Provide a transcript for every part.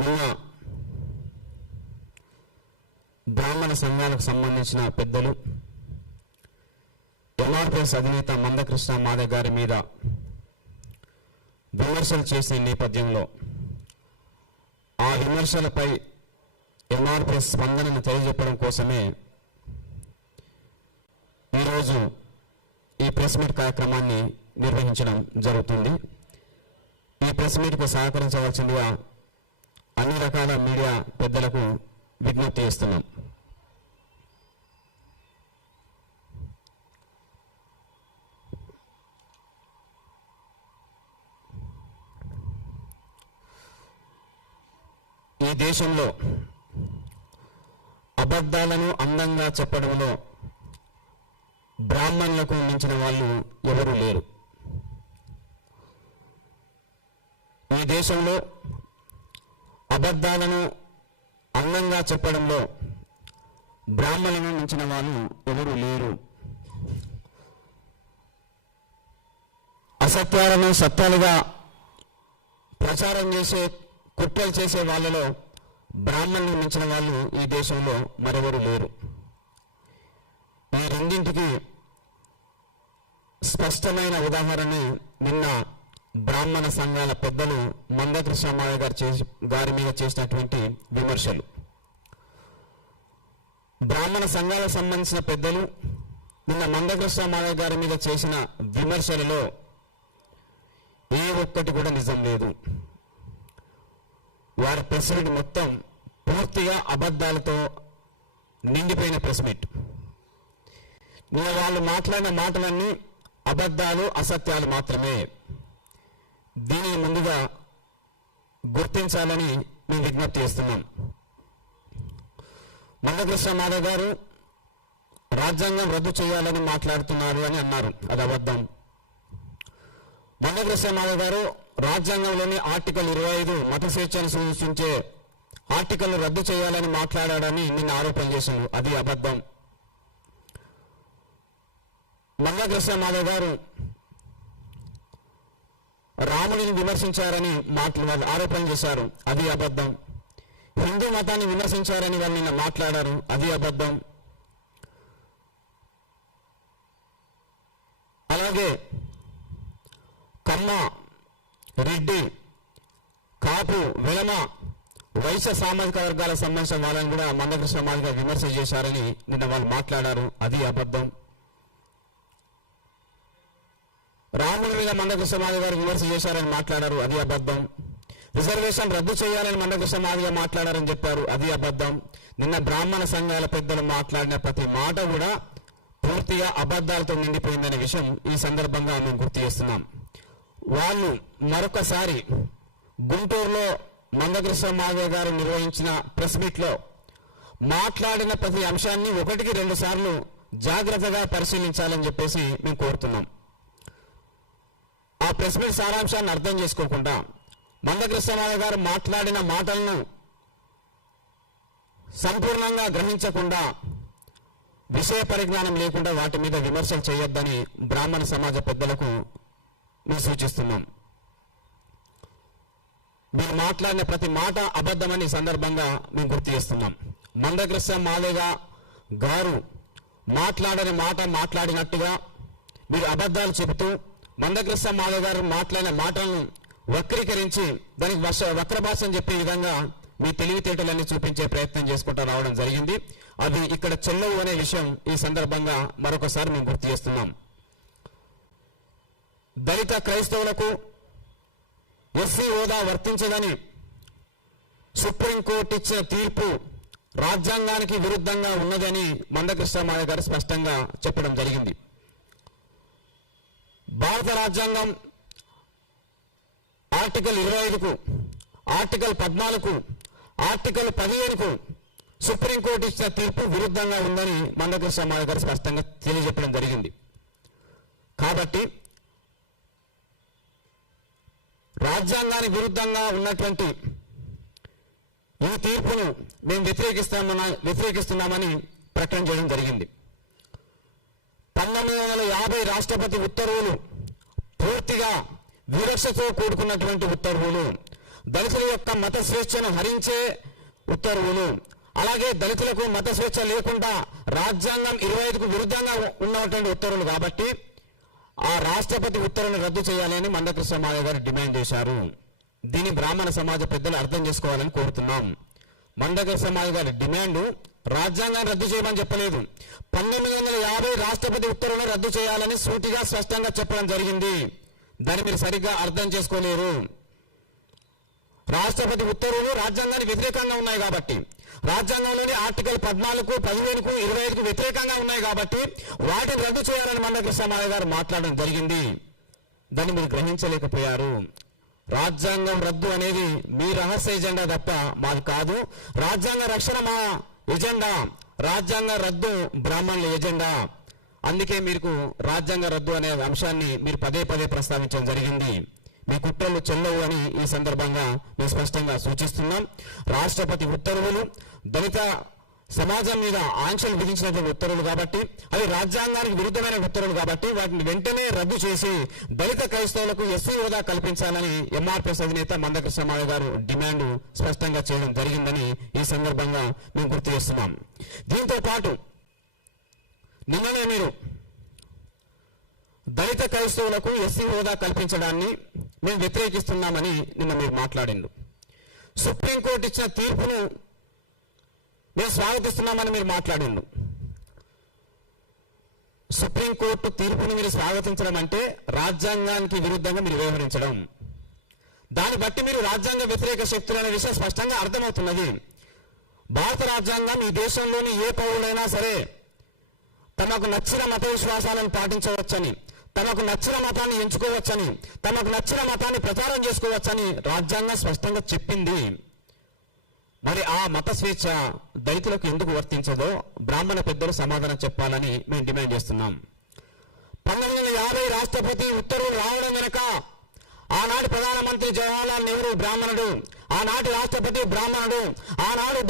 నిన్న బ్రాహ్మణ సంఘాలకు సంబంధించిన పెద్దలు ఎంఆర్పిఎస్ అధినేత మందకృష్ణ మాదిగ గారి మీద విమర్శలు చేసిన నేపథ్యంలో ఆ విమర్శలపై ఎంఆర్పిఎస్ స్పందనను తెలియజెప్పడం కోసమే ఈరోజు ఈ ప్రెస్ మీట్ కార్యక్రమాన్ని నిర్వహించడం జరుగుతుంది. ఈ ప్రెస్ మీట్కు సహకరించవలసిందిగా అన్ని రకాల మీడియా పెద్దలకు విజ్ఞప్తి చేస్తున్నాం. ఈ దేశంలో అబద్ధాలను అందంగా చెప్పడంలో బ్రాహ్మణులకు మించిన వాళ్ళు ఎవరూ లేరు. ఈ దేశంలో అబద్ధాలను అందంగా చెప్పడంలో బ్రాహ్మణులను మించిన వాళ్ళు ఎవరూ లేరు. అసత్యాలను సత్యాలుగా ప్రచారం చేసే కుట్రలు చేసే వాళ్ళలో బ్రాహ్మణులను మించిన వాళ్ళు ఈ దేశంలో మరెవరూ లేరు. ఈ రెండింటికి స్పష్టమైన ఉదాహరణ నిన్న బ్రాహ్మణ సంఘాల పెద్దలు మందకృష్ణ మాదిగ గారి మీద చేసినటువంటి విమర్శలు. బ్రాహ్మణ సంఘాలకు సంబంధించిన పెద్దలు నిన్న మందకృష్ణ మాదిగ గారి మీద చేసిన విమర్శలలో ఏ ఒక్కటి కూడా నిజం లేదు. వారి ప్రెస్ మీట్ మొత్తం పూర్తిగా అబద్ధాలతో నిండిపోయిన ప్రెస్ మీట్. నిన్న వాళ్ళు మాట్లాడిన మాటలన్నీ అబద్ధాలు, అసత్యాలు మాత్రమే. దీనిని ముందుగా గుర్తించాలని మేము విజ్ఞప్తి చేస్తున్నాం. మందకృష్ణ మాదిగ గారు రాజ్యాంగం రద్దు చేయాలని మాట్లాడుతున్నారు అని అన్నారు, అది అబద్ధం. మందకృష్ణ మాదిగ గారు రాజ్యాంగంలోని ఆర్టికల్ 25 మత స్వేచ్ఛను సూచించే ఆర్టికల్ రద్దు చేయాలని మాట్లాడాడని నిన్న ఆరోపణ చేశారు, అది అబద్ధం. మందకృష్ణ మాదిగ గారు రాముడిని విమర్శించారని ఆరోపణ చేశారు, అది అబద్ధం. హిందూ మతాన్ని విమర్శించారని వాళ్ళు నిన్న మాట్లాడారు, అది అబద్ధం. అలాగే కమ్మ, రెడ్డి, కాపు, వెలమ, వైశ్య సామాజిక వర్గాలకు సంబంధించిన వాళ్ళని కూడా మందకృష్ణ మాదిగ విమర్శ చేశారని నిన్న వాళ్ళు మాట్లాడారు, అది అబద్ధం. రాముడి మీద మందకృష్ణ మాదిగ గారు విమర్శ చేశారని మాట్లాడారు, అది అబద్ధం. రిజర్వేషన్ రద్దు చేయాలని మందకృష్ణ మాదిగ మాట్లాడారని చెప్పారు, అది అబద్ధం. నిన్న బ్రాహ్మణ సంఘాల పెద్దలు మాట్లాడిన ప్రతి మాట కూడా పూర్తిగా అబద్ధాలతో నిండిపోయిందనే విషయం ఈ సందర్భంగా మేము గుర్తు చేస్తున్నాం. వాళ్ళు మరొకసారి గుంటూరులో మందకృష్ణ మాదిగ గారు నిర్వహించిన ప్రెస్ మీట్లో మాట్లాడిన ప్రతి అంశాన్ని 1-2 సార్లు జాగ్రత్తగా పరిశీలించాలని చెప్పేసి మేము కోరుతున్నాం. ఆ ప్రెస్ మీట్ సారాంశాన్ని అర్థం చేసుకోకుండా మందకృష్ణ మాదిగ గారు మాట్లాడిన మాటలను సంపూర్ణంగా గ్రహించకుండా, విషయ పరిజ్ఞానం లేకుండా వాటి మీద విమర్శలు చేయొద్దని బ్రాహ్మణ సమాజ పెద్దలకు మేము సూచిస్తున్నాం. మీరు మాట్లాడిన ప్రతి మాట అబద్ధమని సందర్భంగా మేము గుర్తు చేస్తున్నాం. మందకృష్ణ మాదిగ గారు మాట్లాడని మాట మాట్లాడినట్టుగా మీరు అబద్ధాలు చెబుతూ మందకృష్ణ మాదిగ గారు మాట్లాడిన మాటలను వక్రీకరించి దానికి వక్ర భాషను చెప్పే విధంగా మీ తెలివితేటలన్నీ చూపించే ప్రయత్నం చేసుకుంటూ రావడం జరిగింది. అది ఇక్కడ చెల్లవు అనే విషయం ఈ సందర్భంగా మరొకసారి మేము గుర్తు చేస్తున్నాం. దళిత క్రైస్తవులకు ఎస్సీ హోదా వర్తించదని సుప్రీంకోర్టు ఇచ్చిన తీర్పు రాజ్యాంగానికి విరుద్ధంగా ఉన్నదని మందకృష్ణ మాదిగ గారు స్పష్టంగా చెప్పడం జరిగింది. భారత రాజ్యాంగం ఆర్టికల్ 25కు, ఆర్టికల్ 14కు, ఆర్టికల్ 15కు సుప్రీంకోర్టు ఇచ్చిన తీర్పు విరుద్ధంగా ఉందని మందకృష్ణ మాదిగ గారు స్పష్టంగా తెలియజెప్పడం జరిగింది. కాబట్టి రాజ్యాంగానికి విరుద్ధంగా ఉన్నటువంటి ఈ తీర్పును మేము వ్యతిరేకిస్తున్నామని ప్రకటన చేయడం జరిగింది. 1950 రాష్ట్రపతి ఉత్తర్వులు పూర్తిగా వివక్షతో కూడుకున్నటువంటి ఉత్తర్వులు. దళితుల యొక్క మత స్వేచ్ఛను హరించే ఉత్తర్వులు, అలాగే దళితులకు మత స్వేచ్ఛ లేకుండా రాజ్యాంగం 25కు విరుద్ధంగా ఉన్నటువంటి ఉత్తర్వులు కాబట్టి ఆ రాష్ట్రపతి ఉత్తర్వులను రద్దు చేయాలని మందకృష్ణ మాదిగ గారు డిమాండ్ చేశారు. దీన్ని బ్రాహ్మణ సమాజ పెద్దలు అర్థం చేసుకోవాలని కోరుతున్నాం. మందకృష్ణ మాదిగ గారి డిమాండ్ రాజ్యాంగాన్ని రద్దు చేయమని చెప్పలేదు. 1950 రాష్ట్రపతి ఉత్తర్వులను రద్దు చేయాలని సూటిగా స్పష్టంగా చెప్పడం జరిగింది. దాన్ని మీరు సరిగ్గా అర్థం చేసుకోలేరు. రాష్ట్రపతి ఉత్తర్వులు రాజ్యాంగానికి వ్యతిరేకంగా ఉన్నాయి కాబట్టి, రాజ్యాంగంలోని ఆర్టికల్ 14కు 15కు 25కు వ్యతిరేకంగా ఉన్నాయి కాబట్టి వాటిని రద్దు చేయాలని మందకృష్ణ మాదిగ గారు మాట్లాడడం జరిగింది. దాన్ని మీరు గ్రహించలేకపోయారు. రాజ్యాంగం రద్దు అనేది మీ రహస్య ఎజెండా తప్ప మాది కాదు. రాజ్యాంగ రక్షణ మా ఎజెండా, రాజ్యాంగ రద్దు బ్రాహ్మణుల ఎజెండా. అందుకే మీకు రాజ్యాంగ రద్దు అనే అంశాన్ని మీరు పదే పదే ప్రస్తావించడం జరిగింది. మీ కుట్రలు చెల్లవు అని ఈ సందర్భంగా మేము స్పష్టంగా సూచిస్తున్నాం. రాష్ట్రపతి ఉత్తర్వులు దళిత సమాజం మీద ఆంక్షలు విధించినటువంటి ఉత్తర్వులు కాబట్టి, అవి రాజ్యాంగానికి విరుద్ధమైన ఉత్తర్వులు కాబట్టి వాటిని వెంటనే రద్దు చేసి దళిత క్రైస్తవులకు ఎస్సీ హోదా కల్పించాలని ఎంఆర్పీఎస్ అధినేత మందకృష్ణ మాదిగ గారు డిమాండ్ స్పష్టంగా చేయడం జరిగిందని ఈ సందర్భంగా మేము గుర్తు చేస్తున్నాం. దీంతో పాటు నిన్ననే మీరు దళిత క్రైస్తవులకు ఎస్సీ హోదా కల్పించడాన్ని మేము వ్యతిరేకిస్తున్నామని నిన్న మీరు మాట్లాడిండు. సుప్రీంకోర్టు ఇచ్చిన తీర్పును మేము స్వాగతిస్తున్నామని మీరు మాట్లాడిండు. సుప్రీంకోర్టు తీర్పుని మీరు స్వాగతించడం అంటే రాజ్యాంగానికి విరుద్ధంగా మీరు వ్యవహరించడం. దాన్ని బట్టి మీరు రాజ్యాంగ వ్యతిరేక శక్తులు అనే విషయం స్పష్టంగా అర్థమవుతున్నది. భారత రాజ్యాంగం ఈ దేశంలోని ఏ పౌరులైనా సరే తమకు నచ్చిన మత విశ్వాసాలను పాటించవచ్చని, తమకు నచ్చిన మతాన్ని ఎంచుకోవచ్చని, తమకు నచ్చిన మతాన్ని ప్రచారం చేసుకోవచ్చని రాజ్యాంగం స్పష్టంగా చెప్పింది. మరి ఆ మత స్వేచ్ఛ దళితులకు ఎందుకు వర్తించదో బ్రాహ్మణ పెద్దలు సమాధానం చెప్పాలని మేము డిమాండ్ చేస్తున్నాం. 1950 రాష్ట్రపతి ఉత్తర్వులు రావడం వెనుక ఆనాటి ప్రధానమంత్రి జవహర్లాల్ నెహ్రూ బ్రాహ్మణుడు, ఆనాటి రాష్ట్రపతి బ్రాహ్మణుడు, ఆనాడు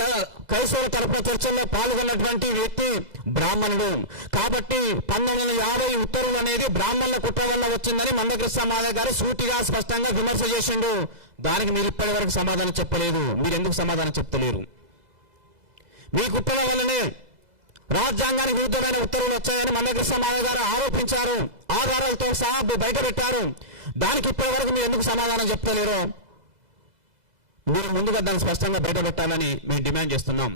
క్రైస్తవుల తరపున చర్చల్లో పాల్గొన్నటువంటి వ్యక్తి బ్రాహ్మణుడు. కాబట్టి 1950 ఉత్తర్వులు అనేది బ్రాహ్మణుల కుట్ర వల్ల వచ్చిందని మందకృష్ణ మాదిగ గారు సూటిగా స్పష్టంగా విమర్శ చేసిండు. దానికి మీరు ఇప్పటి వరకు సమాధానం చెప్పలేదు. మీరు ఎందుకు సమాధానం చెప్తలేరు? మీ కుట్రల వల్లనే రాజ్యాంగానికి విరుద్ధమైన ఉత్తర్వులు వచ్చాయని మందకృష్ణ మాదిగ గారు ఆరోపించారు. ఆధారాలతో సహా బయట పెట్టారు. దానికి ఇప్పటి వరకు మీరు ఎందుకు సమాధానం చెప్తలేరో మీరు ముందుగా దాన్ని స్పష్టంగా బయట పెట్టాలని మేము డిమాండ్ చేస్తున్నాం.